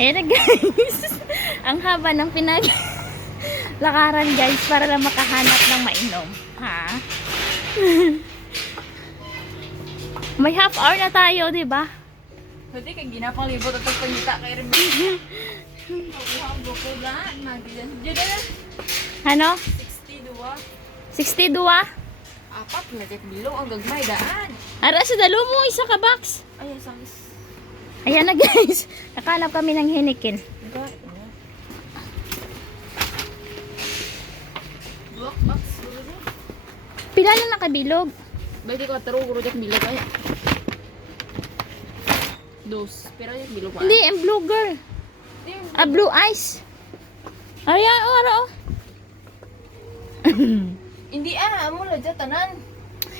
Ayan na guys. Ang haba ng pinag lakaran guys para lang makahanap ng mainom. Ha? May half hour na tayo, di ba? Pwede kang ginapang libot at pagpanyita kay na. Ano? 62. 62? Apat na jet bilong ang gagmay daan. Ara sa dalo mo, isa ka box. Ay, sakis. Ayan na guys. Nakalap kami ng hinikin. Pila na nakabilog? Pwede ko taro guro jet bilog ay. Dos. Pero jet bilog ba? Hindi, ang blue girl. Ah, blue eyes. Ayan, oh, ara, oh. Hindi ah, amo la jet tanan.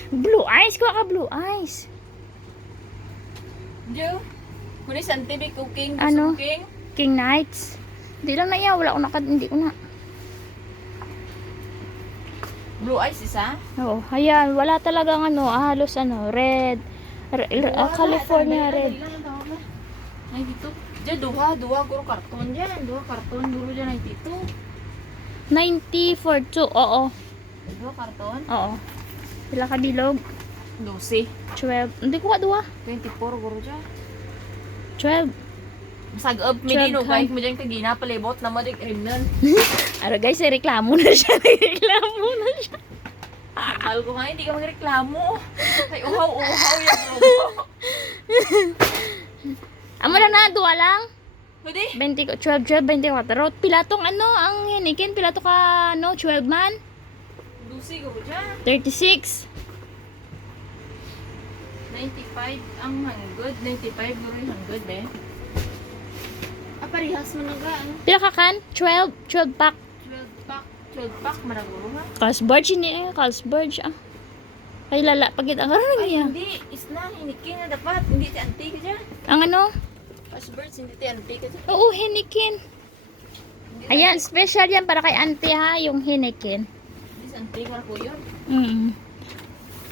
Blue eyes, kuha ka blue eyes. Jo. Kunis ang TV cooking. Ano? Cooking. King Knights. Hindi lang na iya, wala ko nakad, hindi ko na. Blue eyes isa. Oo, ayan, wala talagang ano, ah, halos ano, red. R- r- ah, California red. Ay, dito. Diyan, duha, duha, guro karton dyan. Duha karton, guro dyan, ay dito. 90 for 2, oo. Duha karton. Oo. Pila ka bilog? 12. 12. Hindi ko ka duwa. 24, guro dyan. 12. Masag-up mi din, time. Kahit mo dyan kagina, palibot na mo rin nun. Ara guys, reklamo na siya. reklamo na siya. Akal ko nga, hindi ka magreklamo. Ay, uhaw-uhaw yan, bro. Amo na na, duwa lang. Pwede? 20, ko- 12, 12, 24. Pila tong ano, ang hinikin, pila to ka, no, 12 man. 12, guro dyan. 36. 95 ang hanggod. 95, guro yung hanggod, eh. Ah, parehas mo na ga. ano? Pila ka kan? 12, 12 pack. 12 pack. 12 pack, maraguro ha. Carlsberg, ini eh, Carlsberg, ah. Ay, lala, pagit ang karoon Ay, niya. hindi. Isna, hinikin na dapat. Hindi ti antique ka dyan. Ang ano? Ashbirds, hindi ti antique ka dyan. Oo, hinikin. Hindi Ayan, special yan para kay auntie ha, yung hinikin. Hindi sa antique, wala ko yun. Mm.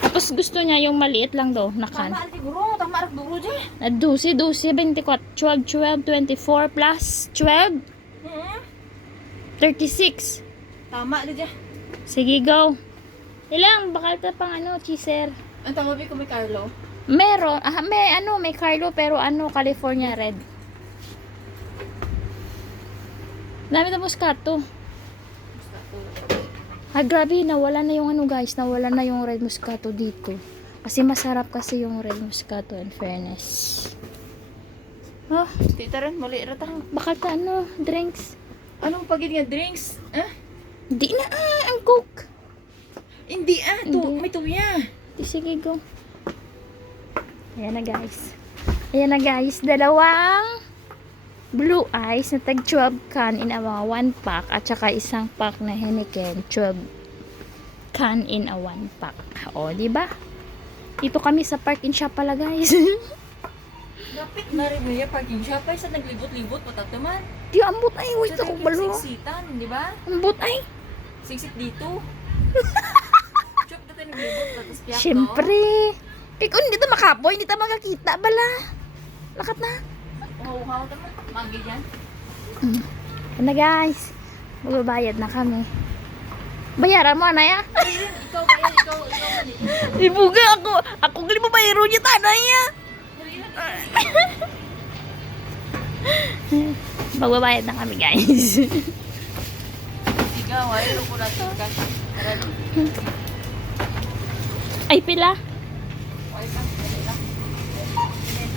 Tapos gusto niya yung maliit lang daw, na can. Tama, alti guro. Tama, arak duro dyan. Na 12, 12, 24, 12, 12, 24 plus 12, Hmm? 36. Tama na dyan. Sige, go. Ilang, bakal ta pang ano, cheeser. Ang tama ko may Carlo. Meron, ah, may ano, may Carlo pero ano, California Red. Dami na Moscato. Ah, grabe, nawala na yung ano guys, nawala na yung Red Moscato dito. Kasi masarap kasi yung Red Moscato in fairness. Oh, Tita rin, mali ratang. bakal ta ano, drinks. Anong pagid nga drinks? Ah? Di na, ah, ang coke. Hindi ah. Tu Hindi. May tuya. Di, sige, go. Ayan na guys. Ayan na guys, dalawang blue eyes na tag 12 can in a mga 1 pack at saka isang pack na Heineken 12 can in a 1 pack. O, di ba? Dito kami sa park in shop pala guys. Dapat na rin mo yung parking shop ay sa naglibot-libot mo man. di ambot ay, wait Sa ako balo. Siksitan, di ba? Ambot ay. Singsit dito. Chop tayo naglibot. Tapos piyak Siyempre. Kaya kung hindi ta makapoy, hindi ta makakita bala. Lakat na. Uhaw-uhaw naman. Magi yan. Ayan na guys. Magbabayad na kami. Bayaran mo na ya. Ay, rin, ikaw ba yan? Ikaw, ikaw? Ibuga ako. Ako gali mo bayro niya tanay ya. Magbabayad na kami guys. Ikaw, ay, ko natin ka. Ay pila.